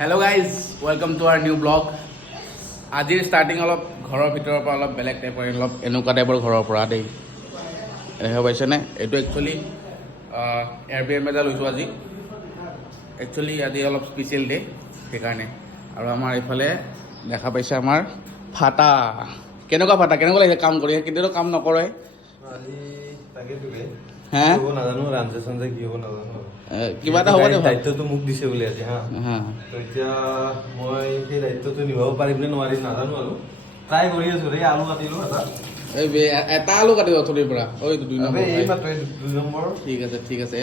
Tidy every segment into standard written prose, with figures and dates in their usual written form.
Hello' guys welcome to our new blog. আজিৰ starting অলপ ঘৰৰ ভিতৰৰ পৰা অলপ বেলেগ টাইপৰ, অলপ এনেকুৱা টাইপৰ ঘৰৰ পৰা দেই। দেখা পাইছেনে? এইটো একচুৱেলি এয়াৰবিএনবি এটা লৈছোঁ আজি। একচুৱেলি আজি অলপ স্পেচিয়েল ডে সেইকাৰণে। আৰু আমাৰ এইফালে দেখা পাইছে আমাৰ ফাটা। কেনেকুৱা ফাটা, কেনেকুৱা লাগিছে কাম কৰি? কেতিয়াও কাম নকৰে। হে নাজানো ৰাঞ্জে চাঞ্জে কি হ'ব নাজানো। কিবা এটা হ'ব দে। দায়িত্বটো মোক দিছে বুলি আজি হা এতিয়া মই সেই দায়িত্বটো নিভাব পাৰিম নে নোৱাৰিম নাজানো আৰু ট্ৰাই কৰি আছো। এই আলু কাটিলো এটা আলু কাটিব অথনিৰ পৰা। ঐ 2 নম্বৰ এই মাত্ৰ 2 নম্বৰ। ঠিক আছে ঠিক আছে।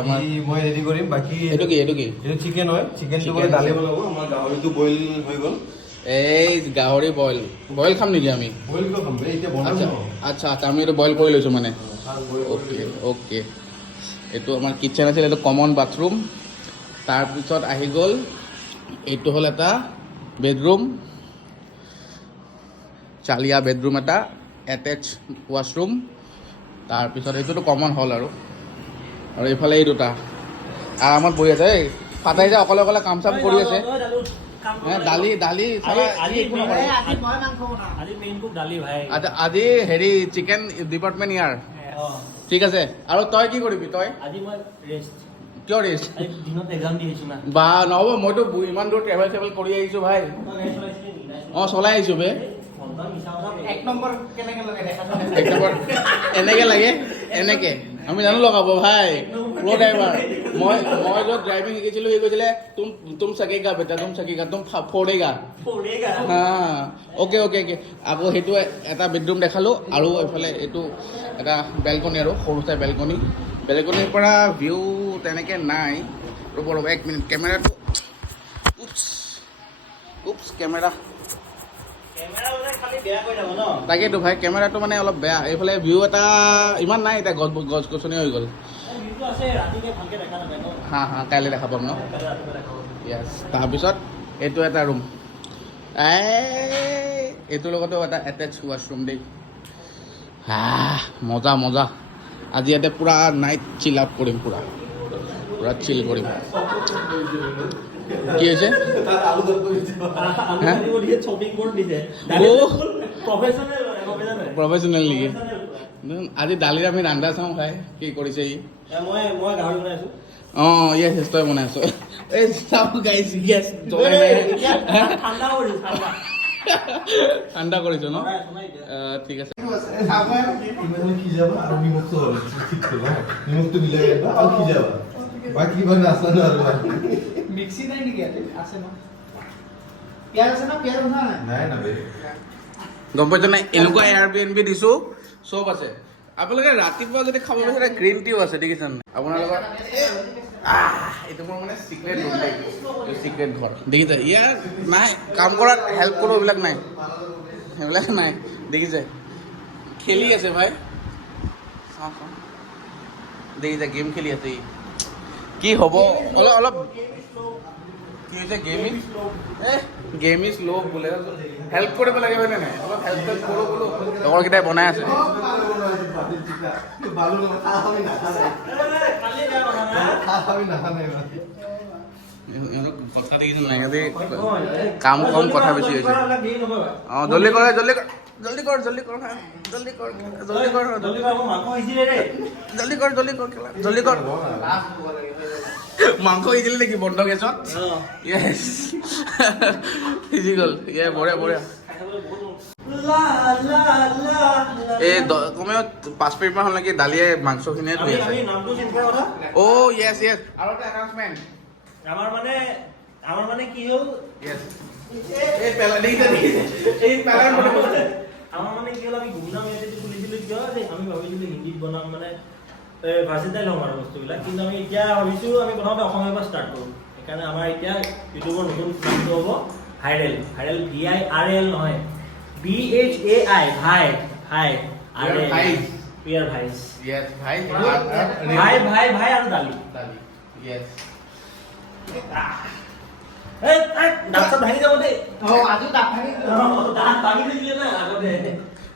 আমাৰ মই হেৰি কৰিম বাকী এইটো কি এইটো চিকেন হয়। চিকেনটো বোলে দালি বনাব। আমাৰ গাহৰিটো বইল হৈ গ'ল। এই গাহৰি বইল খাম নেকি আমি? বইল কিয় খাম এতিয়া বনাম। আচ্ছা আমি এইটো বইল কৰি লৈছোঁ মানে। অ'কে এইটো আমাৰ কিটচেন আছিল, এইটো কমন বাথৰুম। তাৰপিছত আহি গ'ল এইটো হ'ল এটা বেডৰুম, চালিয়া বেডৰুম এটা, এটেচ ৱাছৰুম। তাৰপিছত এইটোতো কমন হ'ল আৰু এইফালে এই দুটা আৰামত বহি আছে। এই ফাটাই যে অকলে অকলে কাম চাম কৰি আছে। দালি আচ্ছা আজি হেৰি চিকেন ডিপাৰ্টমেণ্ট ইয়াৰ। ঠিক আছে। আৰু তই কি কৰিবি? তই কিয় ৰেষ্ট? বা নহ'ব, মইতো ইমান দূৰ ট্ৰেভেল কৰি আহিছোঁ ভাই। চলাই আহিছোঁ বে। এক নম্বৰ এনেকে লাগে, এনেকে আমি জানো লগাব ভাই। প্ৰ' ড্ৰাইভাৰ। মই য'ত ড্ৰাইভিং শিকিছিলোঁ সি কৈছিলে তুম সকেগা বেটা, তুম সকেগা, তুম ফোৰেগা। অ'কে আকৌ সেইটো এটা বেডৰুম দেখালোঁ। আৰু এইফালে এইটো এটা বেলকনি, আৰু সৰু চাই বেলকনিৰ পৰা ভিউ তেনেকৈ নাই। ৰ'ব 1 মিনিট, কেমেৰাটো কেমেৰা তাকেইতো ভাই, কেমেৰাটো মানে অলপ বেয়া। এইফালে ভিউ এটা ইমান নাই, এতিয়া গছ গছনি হৈ গ'ল। কাইলৈ দেখা পাম ন? য়েছ। তাৰপিছত এইটো এটা ৰুম, এইটোৰ লগতো এটা এটেচ ৱাছৰুম দেই। মজা আজি ইয়াতে পূৰা নাইট চিল আউট কৰিম, পূৰা চিল কৰিম। কি হৈছে? প্ৰফেচনেল নেকি? আজি দালিৰ আমি ৰান্ধা চাওঁ খাই কি কৰিছে ই। য়েছ তই বনাই আছ। এই চাওঁ গাইছ, য়েছ ঠাণ্ডা কৰিছ ন? ঠিক আছে। বাকী মানে নাজানো আৰু মিক্সি নাই নেকি? আছে ন? পিয়াজ আছে ন? পিয়াজ নাই না গম পাইছ নাই? এনেকুৱা এয়াৰবিএনবি দিছোঁ, চব আছে। আপোনালোকে ৰাতিপুৱা যদি খাব বিচাৰে গ্ৰীণ টিও আছে, দেখিছেনে নাই? আপোনালোকৰ এইটো মোৰ মানে চিক্ৰেট ৰুম দেই, চিক্ৰেট ঘৰ। দেখিছে? ইয়াৰ নাই কাম কৰাত হেল্প কৰোঁ, এইবিলাক নাই, সেইবিলাক নাই। দেখিছে? খেলি আছে ভাই, দেখিছে? গেম খেলি আছে ই। কি হ'ব অলপ কি হৈছে? গেম ইজ ল' বোলে। হেল্প কৰিব লাগে হয়নে নাই? অলপ হেল্প কৰোঁ বোলো। লগৰকেইটাই বনাই আছে। কথা দেখিছে নাই? সিহঁতে কাম কম, কথা বেছি হৈছে। জল্দি কৰ মাংস সিজিলে নেকি বন্ধ গেছত? য়েছ সিজি গ'ল। বঢ়িয়া। এই কমেও 5 মিনিটমান হ'ল নেকি দালিয়ে মাংসখিনিয়ে ধুই আছে। য়েছ আৰু এটা এনাউন্সমেণ্ট। আমাৰ মানে কি হ'ল? আমাৰ মানে কি হ'ল, আমি গুমনাম ইয়াতে খুলিছিলোঁ কিয়? আমি ভাবিছিলোঁ হিন্দীত বনাম, মানে ভাৰ্চিটাইল হ'ম আৰু বস্তুবিলাক। কিন্তু আমি এতিয়া ভাবিছোঁ আমি প্ৰথমতে অসমীয়াৰ পৰা ষ্টাৰ্ট কৰোঁ। সেইকাৰণে আমাৰ এতিয়া ইউটিউবৰ নতুন নামটো হ'ব ভাইৰেল। VIRL নহয়, BHAI, ভাই আৰু দালি। দাঁত ভাঙি যাব দেই।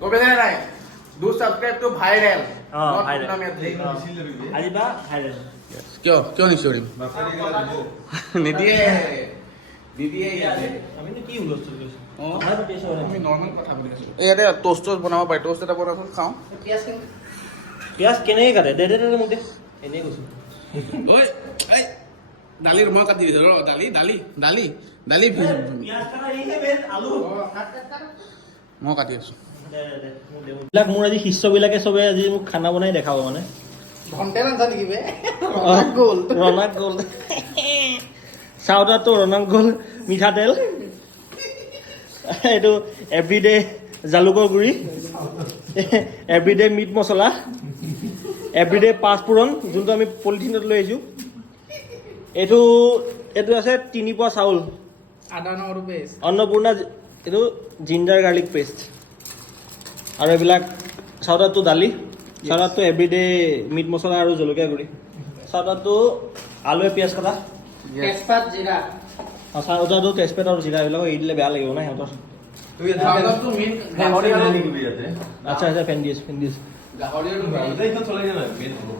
গম পাইছে নাই? Do subscribe to Viral. আজিবা ভাইৰেল। কিয় নিশ্চয় নিদিয়ে? দিদিয়ে ইয়াতে আমিনো কি হুলস্থুল কৰিছোঁ অঁ কথা পাতি আছোঁ মানে। আমি নৰ্মেল কথা পাতি আছোঁ ইয়াতে ট'ষ্ট বনাব পাৰি ট'ষ্ট এটা বনাচোন খাওঁ পিঁয়াজ কেনেকৈ কাটে দে মোক দে এনেই কৈছোঁ ঐ এই দালিৰ মই কাটি দিছোঁ ৰ দালি পিঁয়াজ কাটা এইহে মেইন আলু মই কাটি আছোঁ এইবিলাক মোৰ আজি শিষ্যবিলাকে চবে আজি মোক খানা বনাই দেখাব মানে ৰনাক গ'ল চাউদাটো ৰনাক গ'ল মিঠাতেল এইটো এভৰিডে জালুকৰ গুড়ি এভৰিডে মিট মছলা এভৰিডে পাঁচফোৰণ যোনটো আমি পলিথিনত লৈ আহিছোঁ এইটো আছে 3 পোৱা চাউল আদা নহৰু পেষ্ট অন্নপূৰ্ণা এইটো জিঞ্জাৰ গাৰ্লিক পেষ্ট আৰু এইবিলাক চাউদাটো দালি চাউদাটো এভৰিডে মিট মছলা আৰু জলকীয়া গুড়ি চাউদাটো আলুৱে পিঁয়াজ কটা তেজপাত জিৰা চাউদাটো তেজপাত আৰু জিৰা এইবিলাক এৰি দিলে বেয়া লাগিব না সিহঁতৰ তুই চাউলটো মেইন গাহৰি আৰু আচ্ছা আচ্ছা ফেন দি আছোঁ গাহৰি আৰু এইখন চলাই দিয়া নাই মেইন হ'ব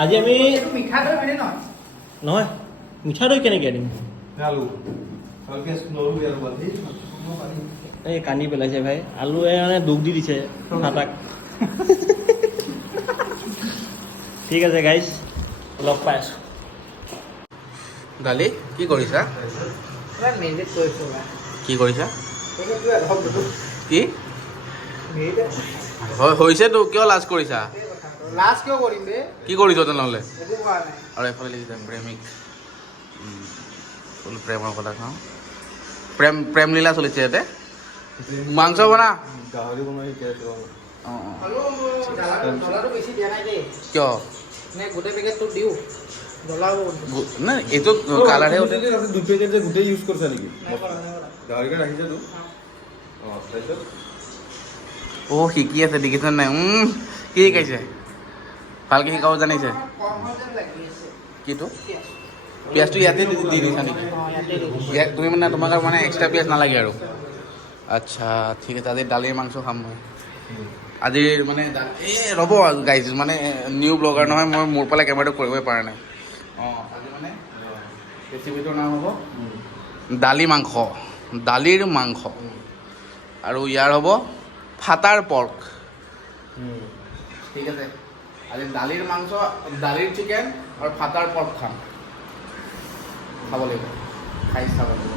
আজি আমি মিঠা দৈ হয়নে নহয় নহয় মিঠা দৈ কেনেকৈ দিম আলু ভালকে নৰু আৰু বান্ধি এই কান্দি পেলাইছে ভাই আলুৱে মানে দুখ দি দিছে হাতাক ঠিক আছে গাইজ লগ পাই আছোঁ দালি কি কৰিছা পুৰা মেৰিনেট কৰিছোঁ কি কৰিছা কি হৈছেতো কিয় লাজ কৰিছা লাজ কিয় কৰিম বে কি কৰিছ তেনেহ'লে একো কোৱা নাই আৰু এফালে লিখিছে প্ৰেমিক ফুল প্ৰেমৰ কথা খাওঁ প্ৰেম লীলা চলিছে ইয়াতে মাংস বনা গাহৰি বনাই শিকাই আছো অঁ অঁ হ'লেও জ্বলাটো বেছি দিয়া নাই দেই কিয় নে গোটেই পেকেটটো দিওঁ জ্বলাব নাই এইটো কালাৰহে উঠে দুই পেকেট যে গোটেই ইউজ কৰিছা নেকি নাই কৰা নাই কৰা গাহৰিকে ৰাখিছা তো অঁ তাৰপিছত অঁ শিকি আছে দেখিছেনে নাই কি শিকাইছে ভালকৈ শিকাব জানিছে কম হৈ যেন লাগি আছে কিটো পিঁয়াজ পিঁয়াজটো ইয়াতে দি দিছা নেকি অঁ ইয়াতে দিওঁ ইয়াত তুমি মানে তোমাক আৰু মানে এক্সট্ৰা পিঁয়াজ নালাগে আৰু আচ্ছা ঠিক আছে আজি দালিৰ মাংস খাম মই আজিৰ মানে এই ৰ'ব গাইজ মানে নিউ ব্লগাৰ নহয় মই মোৰ পেলাই কেমেৰাটো কৰিবই পৰা নাই অঁ আজি মানে ৰেচিপিটোৰ নাম হ'ব দালিৰ মাংস আৰু ইয়াৰ হ'ব ফাটাৰ পৰ্ক ঠিক আছে আজি দালিৰ মাংস দালিৰ চিকেন আৰু ফাটাৰ পৰ্ক খাম খাব লাগিব খাই চাব লাগিব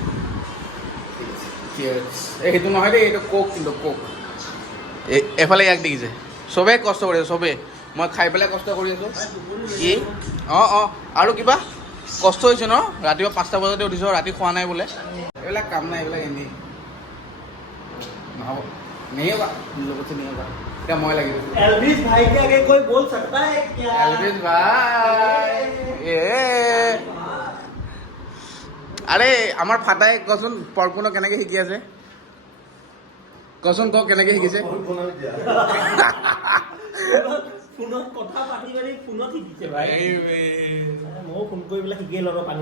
ঠিক আছে Cheers. এই সেইটো নহয় দেই এইটো কোক কিন্তু কোক এফালে ইয়াক দেখিছে চবেই কষ্ট কৰি আছে চবেই মই খাই পেলাই কষ্ট কৰি আছোঁ কি অঁ অঁ আৰু কিবা কষ্ট হৈছে ন ৰাতিপুৱা 5টা বজাতে উঠিছোঁ ৰাতি খোৱা নাই বোলে এইবিলাক কাম নাই এইবিলাক এনেই নহ'ব নেহিবা লগতে নেহিবা এতিয়া মই লাগিব एल्विस भाई के आगे कोई बोल सकता है क्या এলভিছ ভাই এ আৰে আমাৰ ফাটাই কচোন পৰ্কনো কেনেকৈ শিকি আছে কচোন কওক কেনেকৈ শিকিছে বনাই দিয়া ফোনত কথা পাতি পাতি ফোনত শিকিছে ভাই ময়ো ফোন কৰি পেলাই শিকিয়ে লওঁ পানী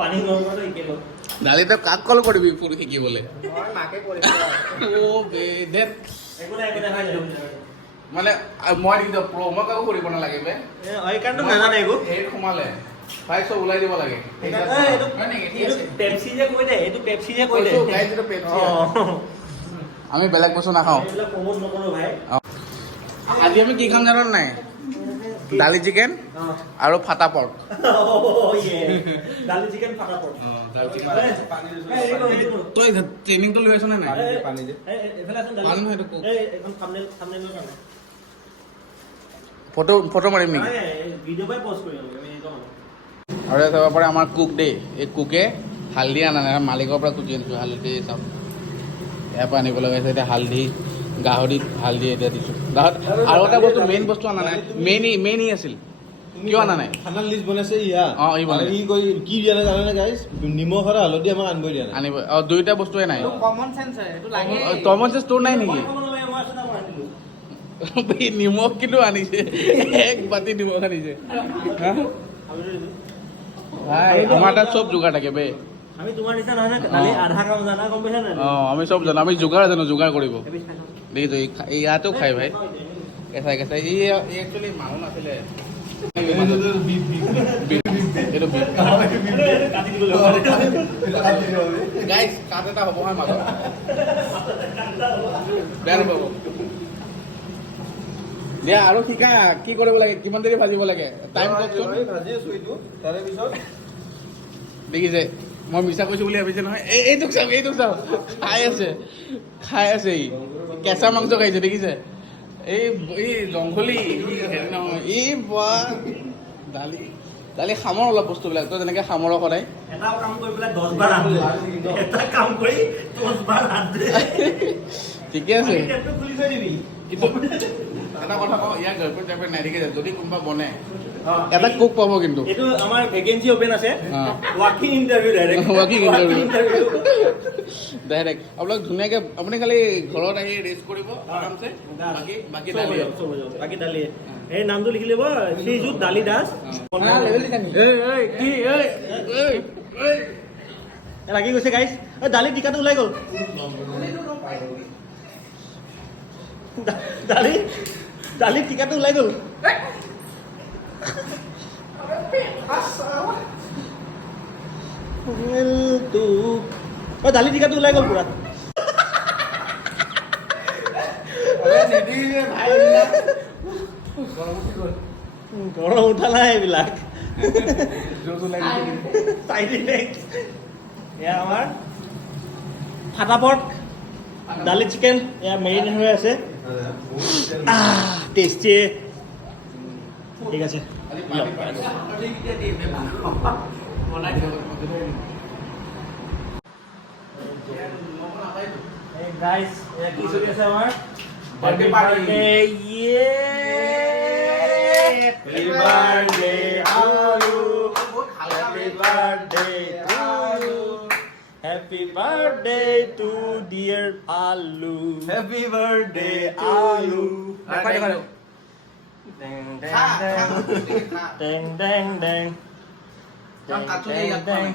পানী গৰমতো শিকি লওঁ দালিতে কাক কল কৰিবি ফোন শিকিবলৈ মই মাকে কৰিছোঁ অ' বে দেট একো নাই ভাই মানে মই দেখিছোঁ প্ৰ' মই কাকো কৰিব নালাগে বে এইকাৰণেতো নাজানে একো হেৰিত সোমালে ভাই চব ওলাই দিব লাগে পেপচি যে কৈ দে এইটো পেপচি যে কৈ দে কৈছোঁ, guys, এইটো Pepsi হয়। আমি বেলেগ বস্তু নাখাওঁ এইবিলাক প্ৰমোট নকৰোঁ ভাই আজি আমি কি খাম জানো নাই দালি চিকেন আৰু ফাটা পৰ্ক দালি চিকেন ফটাফট তই ট্ৰেইনিংটো লৈ আছ নে নাই পানী যে ভাল নহয় এইটো কোক। এখন থাম্বনেইলৰ কাৰণে ফটো মাৰিম নেকি ভিডিঅ' পাই পষ্ট কৰিম আমি এনেকুৱা মানুহ আৰু চাব পাৰে আমাৰ কুক দেই এই কুকে হালধি আনা নাই মালিকৰ পৰা কুটি আনিছোঁ হালধি চাওক ইয়াৰ পৰা আনিব লগা হৈছে এতিয়া হালধি গাহৰিত হালধি এতিয়া দিছোঁ আৰু এটা বস্তু মেইন বস্তু অনা নাই মেইন ই আছিল কিয় অনা নাই খানাৰ লিষ্ট বনাইছে ইয়া অঁ, ই বনাইছে। ই কৈ কি দিয়া নাই জানে গাইজ নিমখ আৰু হালধি আমাক আনিবই দিয়া নাই আনিব অঁ দুয়োটা বস্তুৱে নাই কমন চেন্স হয় সেইটো লাগে কমন চেঞ্চ তোৰ নাই নেকি মই আছে না মই আনিলোঁ নিমখ কিন্তু আনিছে এক বাতি নিমখ আনিছে হা? ভাই আমাৰ তাত চব যোগাৰ থাকে বে আমি তোমাৰ নিচিনা নহয় না দালি আধা কাম জানা গম পাইছা নাই অঁ আমি চব জানো আমি যোগাৰ জানো যোগাৰ কৰিব এবিধ খাই লওঁ। দেখিছোঁ ইয়াতো খাই ভাই কেঁচাই কেঁচাই ই একচুৱেলি মানুহ নাছিলে এইটো বিপ কাটি দিব লাগিব গাইজ কাট এটা হ'ব হয় মাজত বেয়া নাপাব দিয়া আৰু শিকা কি কৰিব লাগে কিমান দেৰি ভাজিব লাগে টাইম কওকচোন ভাজি আছো এইটো তাৰে পিছত দেখিছে মই মিছা কৈছো বুলি ভাবিছে নহয় এইটোক চাওক খাই আছে ই কেঁচা মাংস খাইছে দেখিছে এই জংঘলী হেৰি নহয় দালি খামৰ অলপ বস্তুবিলাক তই যেনেকৈ খামৰ সদায় এটা কাম কৰি পেলাই 10 বাৰ ৰান্ধে এটা কাম কৰি 10 বাৰ ৰান্ধে ঠিকে আছে টেপটো খুলি থৈ দিবি কিন্তু এটা কথা কওঁ ইয়াৰ গাৰ্লফ্ৰেণ্ড টাইপেণ্ড নাই দেখিছে যদি কোনোবা বনে এটা কুক পাব কিন্তু এইটো আমাৰ ভেকেঞ্চি ওপেন আছে অঁ ৱাকিং ইণ্টাৰভিউ ডাইৰেক্ট ৱাকিং ডাইৰেক্ট আপোনাক ধুনীয়াকৈ আপুনি খালি ঘৰত আহি ৰেষ্ট কৰিব আৰামছে বাকী দালি বাকী দালি এই নামটো লিখি ল'ব শ্ৰীযুত দালি দাস লাগি গৈছে গাইছ দালি টিকাটো ওলাই গ'ল দালি টিকাটো ওলাই গ'ল দালি টিকাটো ওলাই গ'ল পুৰা গৰম উঠা নাই এইবিলাক এয়া আমাৰ ফাটাফট দালি চিকেন এয়া মেৰিনেট হৈ আছে টেষ্টি ঠিক আছে গাইস এয়া কি চলি আছে আমাৰ Birthday party. Happy birthday, Alu. Happy birthday to you. Happy birthday to dear Alu. Happy birthday, Alu. Dang dang dang dang dang dang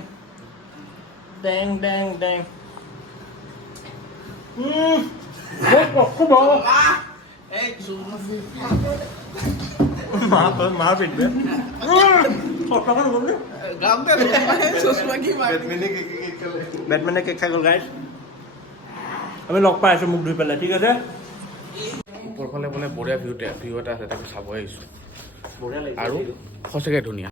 dang dang dang. মাৰ পিটবে বেটমেনে কেক খাই গ'ল গাইছ আমি লগ পাই আছো মুখ ধুই পেলাই ঠিক আছে ওপৰফালে বোলে বঢ়িয়া ভিউ এটা আছে তাকে চাব আহিছোঁ বঢ়িয়া লাগিছে আৰু সঁচাকৈ ধুনীয়া